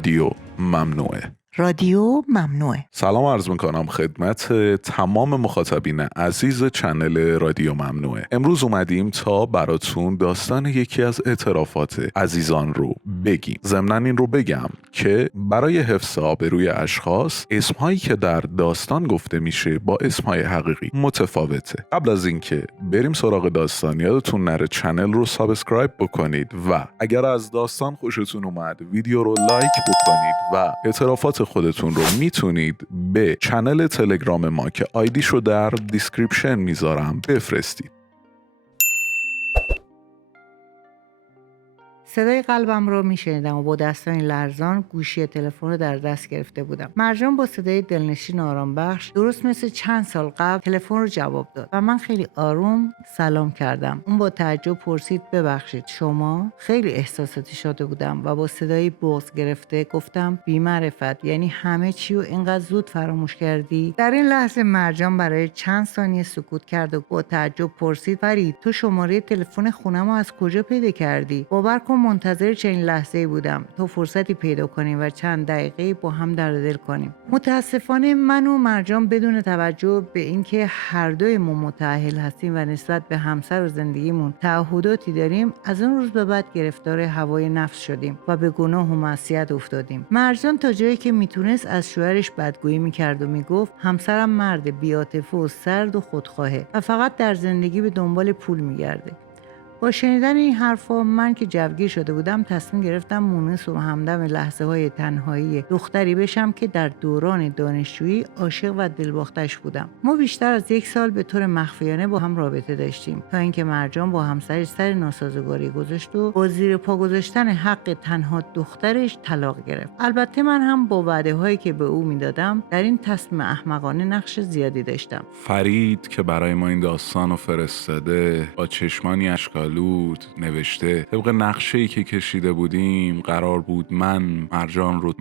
رادیو ممنوعه. رادیو ممنوعه. سلام عرض میکنم خدمت تمام مخاطبین عزیز چنل رادیو ممنوعه. امروز اومدیم تا براتون داستان یکی از اعترافات عزیزان رو بگیم. ضمناً این رو بگم که برای حفظ آبروی اشخاص، اسمهایی که در داستان گفته میشه با اسمهای حقیقی متفاوته. قبل از اینکه بریم سراغ داستان، یادتون نره چنل رو سابسکرایب بکنید و اگر از داستان خوشتون اومد ویدیو رو لایک بکنید و اعترافات خودتون رو میتونید به چنل تلگرام ما که آیدیش رو در دیسکریپشن میذارم بفرستید. صدای قلبم رو میشنیدم و با دستانی لرزان گوشی تلفن رو در دست گرفته بودم. مرجان با صدای دلنشین آرام بخش درست مثل چند سال قبل تلفن رو جواب داد و من خیلی آروم سلام کردم. اون با تعجب پرسید ببخشید شما؟ خیلی احساساتی شده بودم و با صدای بغض گرفته گفتم بی معرفت، یعنی همه چی رو اینقدر زود فراموش کردی؟ در این لحظه مرجان برای چند ثانیه سکوت کرد و با تعجب پرسید فرید تو شماره تلفن خونمو از کجا پیدا کردی؟ باور کن منتظر چنین لحظه‌ای بودم تا فرصتی پیدا کنیم و چند دقیقه با هم درد دل کنیم. متاسفانه من و مرجان بدون توجه به اینکه هر دوی ما متأهل هستیم و نسبت به همسر و زندگیمون تعهداتی داریم، از اون روز به بعد گرفتار هوای نفس شدیم و به گناه و معصیت افتادیم. مرجان تا جایی که میتونست از شوهرش بدگویی میکرد و میگفت همسرم مرد بی‌عاطفه و سرد و خودخواهه و فقط در زندگی به دنبال پول میگرده. با شنیدن این حرفا من که جوگیر شده بودم تصمیم گرفتم مونس و همدم لحظه های تنهایی دختری بشم که در دوران دانشجویی عاشق و دلباختش بودم. ما بیشتر از 1 سال به طور مخفیانه با هم رابطه داشتیم تا اینکه مرجان با همسرش سر ناسازگاری گذاشت و با زیر پا گذاشتن حق تنها دخترش طلاق گرفت. البته من هم با وعده هایی که به او میدادم در این تصمیم احمقانه نقش زیادی داشتم. فرید که برای ما این داستان رو فرستاده با چشمانی اشکال نوشته طبق نقشه‌ای که کشیده بودیم قرار بود من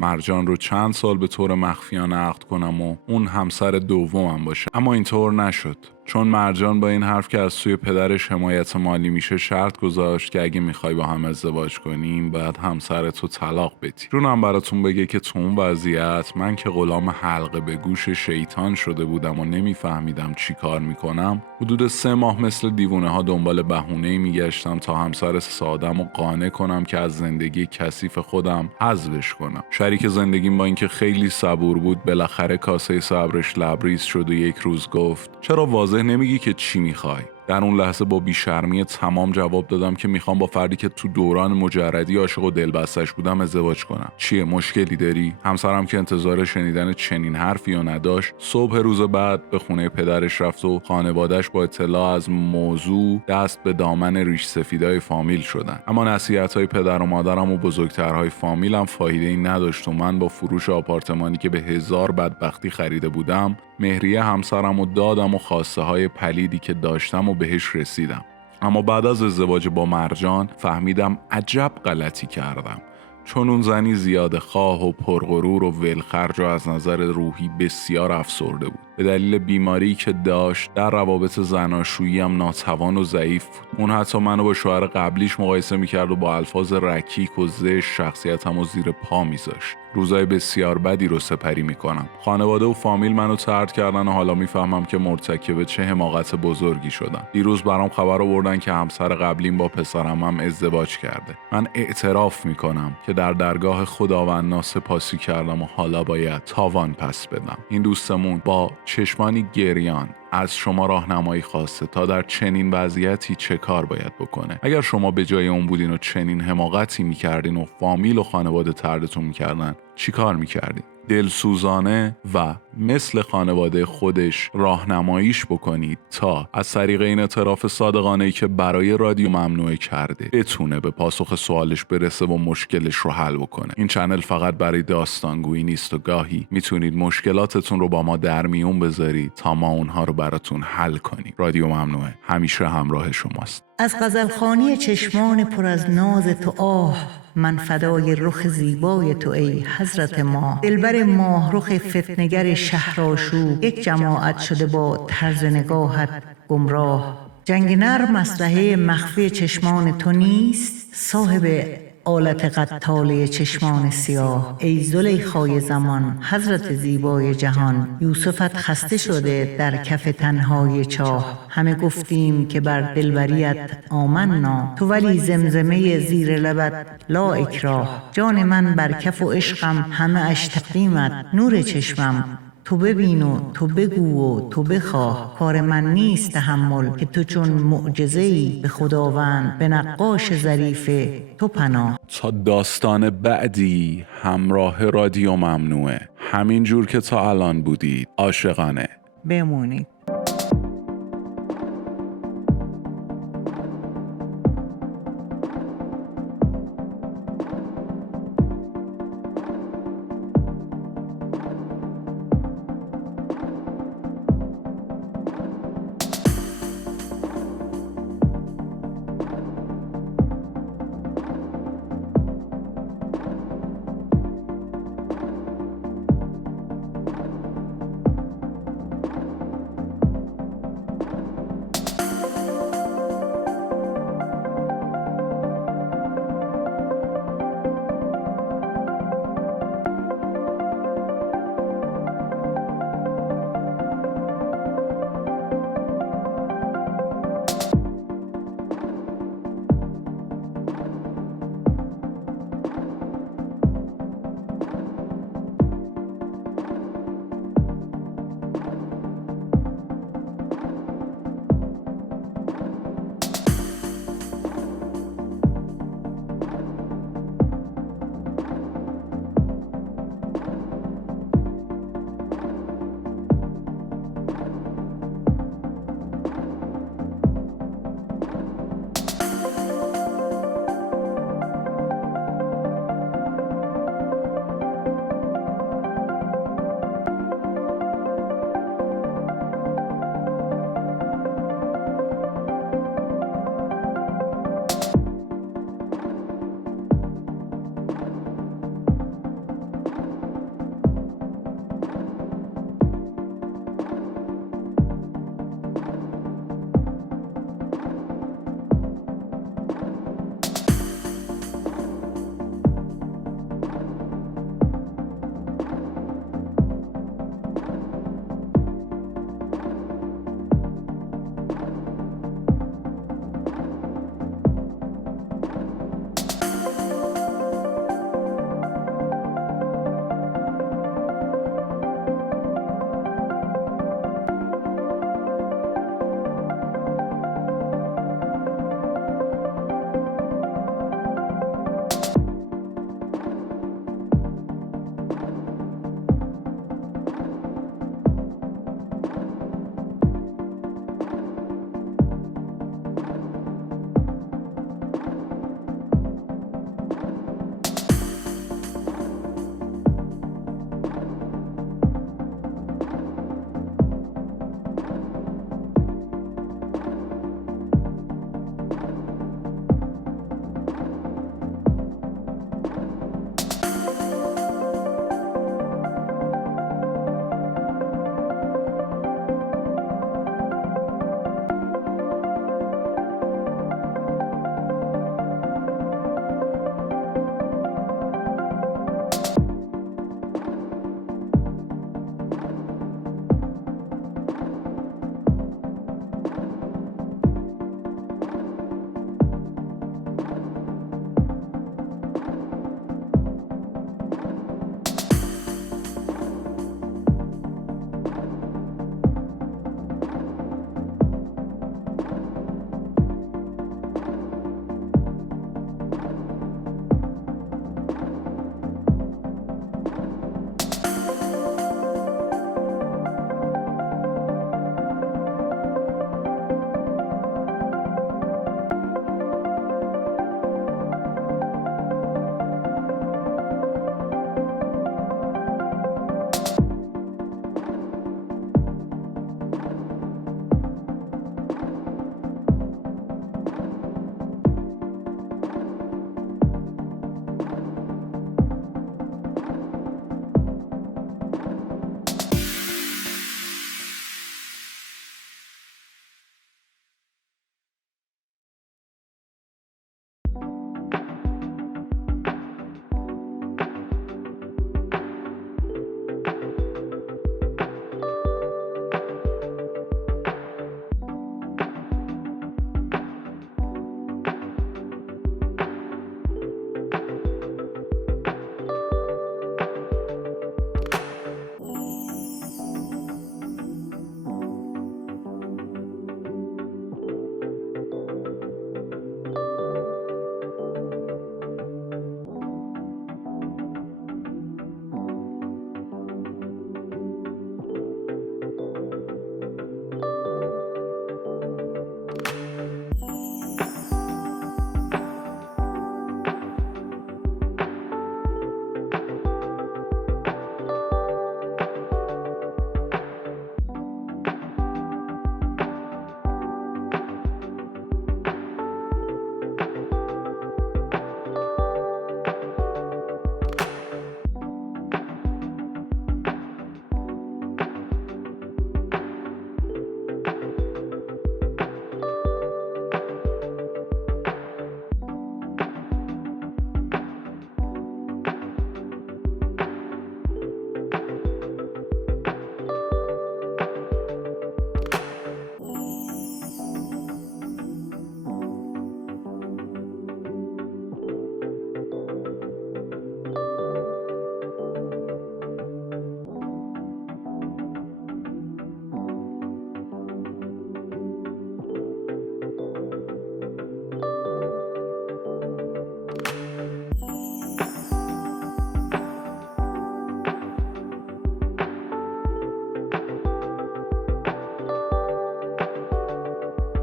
مرجان رو چند سال به طور مخفیانه عقد کنم و اون همسر دومم باشه، اما اینطور نشد. چون مرجان با این حرف که از سوی پدرش حمایت مالی میشه شرط گذاشت که اگه میخوای با هم ازدواج کنیم باید همسرتو طلاق بدی. جونم براتون بگه که تو اون وضعیت من که غلام حلقه به گوش شیطان شده بودم و نمیفهمیدم چی کار میکنم، حدود 3 ماه مثل دیوونه ها دنبال بهونه‌ای میگشتم تا همسر سادم و قانع کنم که از زندگی کثیف خودم حذفش کنم. شریک زندگیم با اینکه خیلی صبور بود بالاخره کاسه صبرش لبریز شد و یک روز گفت چرا واضح نمیگی که چی میخوای؟ در اون لحظه با بیشرمی تمام جواب دادم که میخوام با فردی که تو دوران مجردی عاشق و دلبستش بودم ازدواج کنم. چیه مشکلی داری؟ همسرم که انتظار شنیدن چنین حرفی رو نداشت، صبح روز بعد به خونه پدرش رفت و خانواده‌اش با اطلاع از موضوع دست به دامن ریش سفیدای فامیل شدن. اما نصیحت‌های پدر و مادرم و بزرگترهای فامیلم فایده‌ای نداشت و من با فروش آپارتمانی که به 1000 بدبختی خریده بودم مهریه همسرم و دادم و خواسته های پلیدی که داشتم و بهش رسیدم. اما بعد از ازدواج با مرجان فهمیدم عجب غلطی کردم، چون اون زنی زیاده خواه و پرغرور و ولخرج و از نظر روحی بسیار افسرده بود. به دلیل بیماری که داشت در روابط زناشویی هم ناتوان و ضعیف بود. اون حتی منو با شوهر قبلیش مقایسه میکرد و با الفاظ رکیک و زشت شخصیتمو زیر پا میذاشت. روزای بسیار بدی رو سپری میکنم. خانواده و فامیل منو طرد کردن و حالا میفهمم که مرتکب چه حماقت بزرگی شدم. دیروز برام خبر آوردن که همسر قبلیم با پسرم ازدواج کرده. من اعتراف میکنم که در درگاه خداوند ناسپاسی کردم و حالا باید تاوان پس بدم. این دوستمون با چشمانی گریان از شما راهنمایی خواسته تا در چنین وضعیتی چه کار باید بکنه. اگر شما به جای اون بودین و چنین حماقتی میکردین و فامیل و خانواده طردتون میکردن چی کار میکردین؟ دلسوزانه و مثل خانواده خودش راهنماییش بکنید تا از طریق این اعتراف صادقانه‌ای که برای رادیو ممنوعه کرده بتونه به پاسخ سوالش برسه و مشکلش رو حل بکنه. این چنل فقط برای داستانگویی نیست و گاهی میتونید مشکلاتتون رو با ما در میون بذارید تا ما اونها رو براتون حل کنیم. رادیو ممنوعه همیشه همراه شماست. از غزلخوانی چشمان پر از ناز تو آه، من فدای رخ زیبای تو ای حضرت ما. دلبر ماه رخ فتنگر شهرآشوب، یک جماعت شده با طرز نگاهت گمراه. جنگ نر مصلحه مخفی چشمان تو نیست، صاحب آلت قتاله چشمان سیاه. ای زلیخای زمان، حضرت زیبای جهان، یوسفت خسته شده در کف تنهای چاه. همه گفتیم که بر دلبریت آمنا، تو ولی زمزمه زیر لبت لا اکراه. جان من بر کف و عشقم همه اش تقدیمت، نور چشمم تو ببین و تو بگو و تو بخواه. کار من نیست تحمل که تو چون معجزه‌ای به خداوند، به نقاش ظریف تو پناه. تا داستان بعدی همراه رادیو ممنوعه، همین جور که تا الان بودید عاشقانه بمونید.